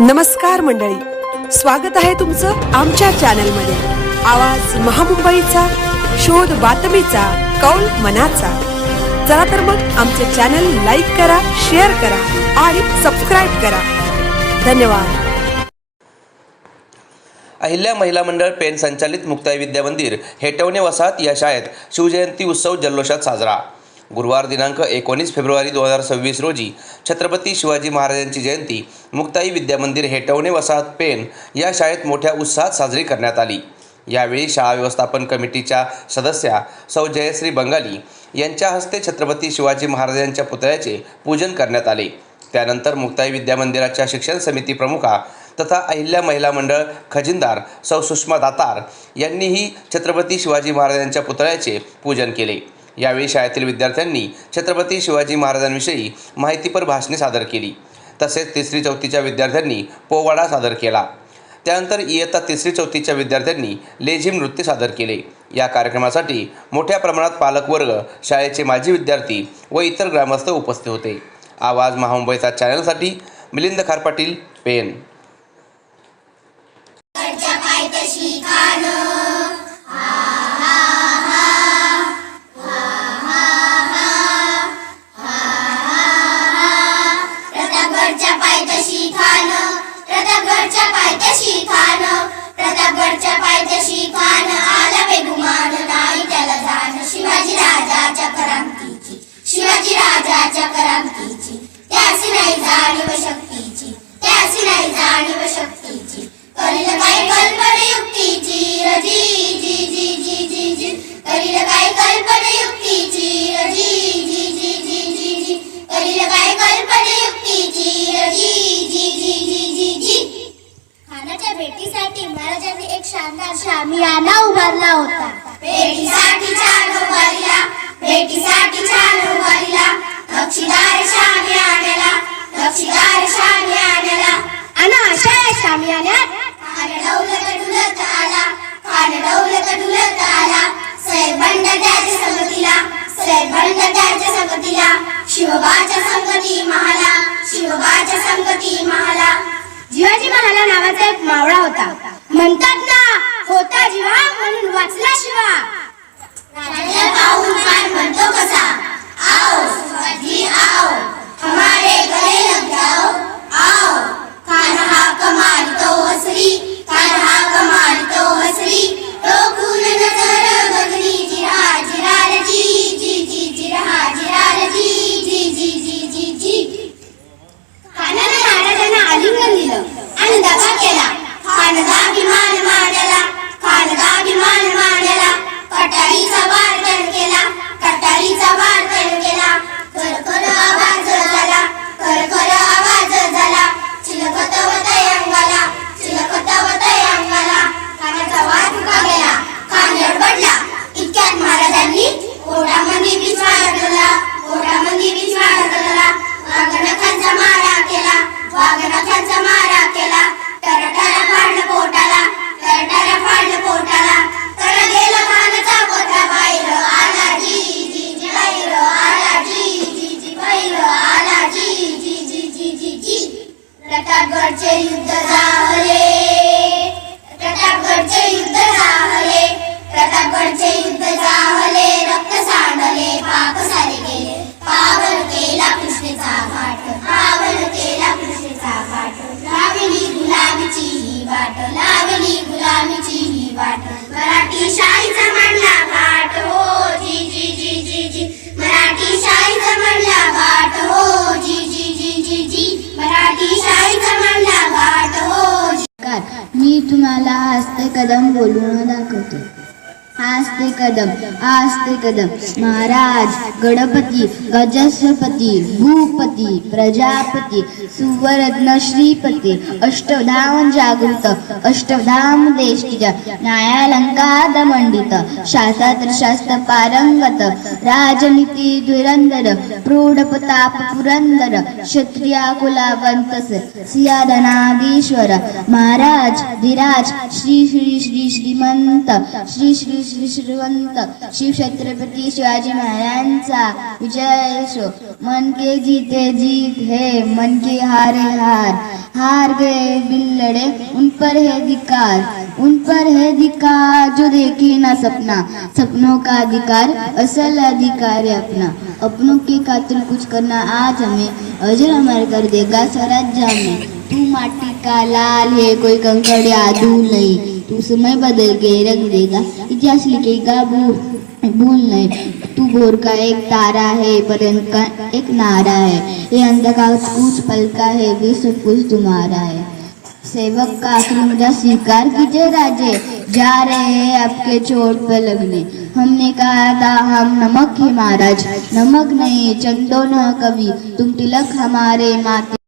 नमस्कार मंडळी, स्वागत आहे तुमचं आमच्या चॅनलमध्ये. आवाज महामुंबईचा, शोध बातमीचा, कौल मनाचा. चला तर मग आमचे चॅनल लाईक करा, शेअर करा आणि सबस्क्राईब करा. धन्यवाद. अहिल्या महिला मंडळ पेण संचालित मुक्ताई विद्या मंदिर हेटवणे वसाहत या शाळेत शिवजयंती उत्सव जल्लोषात साजरा. गुरुवार दिनांक 19 फेब्रुवारी 2026 रोजी छत्रपती शिवाजी महाराजांची जयंती मुक्ताई विद्या मंदिर हेटवणे वसाहत पेण या शाळेत मोठ्या उत्साहात साजरी करण्यात आली. यावेळी शाळा व्यवस्थापन कमिटीच्या सदस्या सौ जयश्री बंगाली यांच्या हस्ते छत्रपती शिवाजी महाराजांच्या पुतळ्याचे पूजन करण्यात आले. त्यानंतर मुक्ताई विद्या मंदिराच्या शिक्षण समिती प्रमुखा तथा अहिल्या महिला मंडळ खजिनदार सौ सुषमा दातार यांनीही छत्रपती शिवाजी महाराजांच्या पुतळ्याचे पूजन केले. यावेळी शाळेतील विद्यार्थ्यांनी छत्रपती शिवाजी महाराजांविषयी माहितीपर भाषणे सादर केली. तसेच 3री-4थीच्या विद्यार्थ्यांनी पोवाडा सादर केला. त्यानंतर इयत्ता 3री-4थीच्या विद्यार्थ्यांनी लेझिम नृत्य सादर केले. या कार्यक्रमासाठी मोठ्या प्रमाणात पालकवर्ग, शाळेचे माजी विद्यार्थी व इतर ग्रामस्थ उपस्थित होते. आवाज महामुंबईचा चॅनलसाठी मिलिंद खारपाटील, पेण. प्रतापगडच्या पायथ्याशी खान आला बेगुमान, नाही त्याला जाण शिवाजी राजाच्या करामतीची, शिवाजी राजाच्या करामतीची. त्यासी नाही जाणीव शक्तीची, त्यासी नाही जाणीव शक्तीची. करील काय कल्पना युक्तीची रजी जी जी जी जी जी. करील काय कल्पना युक्तीची रजी जी जी जी जी जी. करील काय कल्पना युक्तीची रजी जी जी जी जी जी. खानाच्या भेटीसाठी महाराजांनी एक शानदार शामियाना उभारला होता. भेटीसाठी छान उभारला, भेटीसाठी छान उभारला. नक्षीदार शामियान्याला, नक्षीदार शामियान्याला. आणि अशा या शामियान्यात खान दौलत डुलत आला, खान दौलत डुलत आला. सैरबंड त्याच्या संगतीला, सैरबंड त्याच्या संगतीला. शिवबाच्या संगती महाला, शिवबाच्या संगती महाला. शिवाजी महाराज नावाचा एक मावळा होता. म्हणतात ना, होता जीवा म्हणून वाचला शिवा. राजाला पाहून खान म्हणतो कसा, आओ शिवाजी आओ, हमारे गले लग जाओ आओ. खान हाक मारतो हसरी, खान हाक मारतो हसरी. टोकून नजर बघली जिरा जिरार जी जी जी जिरा जिरार जी जी जी जी जी जी. खानाने महाराजांना आलिंगन दिलं आणि दगा केला. खानदाभिमान मांडला, खानदाभिमान मांडला. कटारीचा वार तण केला, कटारीचा वार तण केला. खरखर आवाज झाला, खरखर आवाज झाला. चिलखत वतय अंगाला, चिलखत वतय अंगाला. खानाचा वार फुका गेला, खान लडबडला. इतक्यात महाराजांनी ओढामध्ये बिछवा ढकलला, ओढामध्ये बिछवा ढकलला. वाघनखांचा मारा केला, वाघनखांचा मारा केला. टरटरा फाडलं पोटाला, टरटरा फाडलं पोटाला. तर गेला खानाचा पोटा बाहेर आला जी जी जी बाहेर आला जी जी जी बाहेर आला जी जी जी जी जी जी. प्रतापगडचे युद्ध झाले, प्रतापगडचे युद्ध झाले, प्रतापगडचे युद्ध झाले. रक्त सांडले, पाप सारे गेले. पावन केला कृष्णेचा घाट, पावन केला कृष्णेचा घाट. लावली गुलामीची ही वाट, लावली गुलामीची ही वाट. मराठी शाहीचा म्हणला घाट हो जी जी जी जी जी. मराठी शाहीचा म्हणला घाट हो जी जी जी जी जी. मराठी शाहीचा म्हणला घाट हो. मी तुम्हाला हस्ते कदम बोलून दाखवतो. आस्ते कदम, आस्ते कदम. महाराज गणपती, गजस्वपती, भूपती, प्रजापती, सुवरत्न श्रीपती, अष्टधाम जागृत, अष्टधाम देशिज, न्यायालंकार मंडित, शास्त्र शास्त्र पारंगत, राजनीती धुरंधर, प्रौढ प्रताप पुरंदर, क्षत्रिया कुलावंतस, सियाधनाधीश्वर. महाराज धीराज, श्री श्री श्री श्रीमंत, श्री श्री श्री श्रीवंत शिव छत्रपति शिवाजी महाराजांचा विजय असो। मन के जीते जीत है, मन के हारे हार, हार गए दिल लड़े उन पर है धिक्कार, उन पर है धिक्कार जो देखे ना सपना, सपनों का अधिकार असल अधिकार है अपना। अपनों के खातिर कुछ करना आज हमें अजर अमर कर देगा स्वराज्य हमें। तू माटी का लाल है, कोई कंकड़ या धूल नहीं, तू समय बदल के रंग देगा, इतिहास लिखेगा भूल नहीं। तू भोर का एक तारा है, पर्यंत का एक नारा है, ये अंधकार कुछ पल का है, वे सब कुछ तुम्हारा है। सेवक का आखिरी मुद्दा स्वीकार कीजिए राजे, जा रहे हैं आपके चोट पे लगने। हमने कहा था हम नमक ही महाराज, नमक नहीं चंदो न कवि, तुम तिलक हमारे माथे।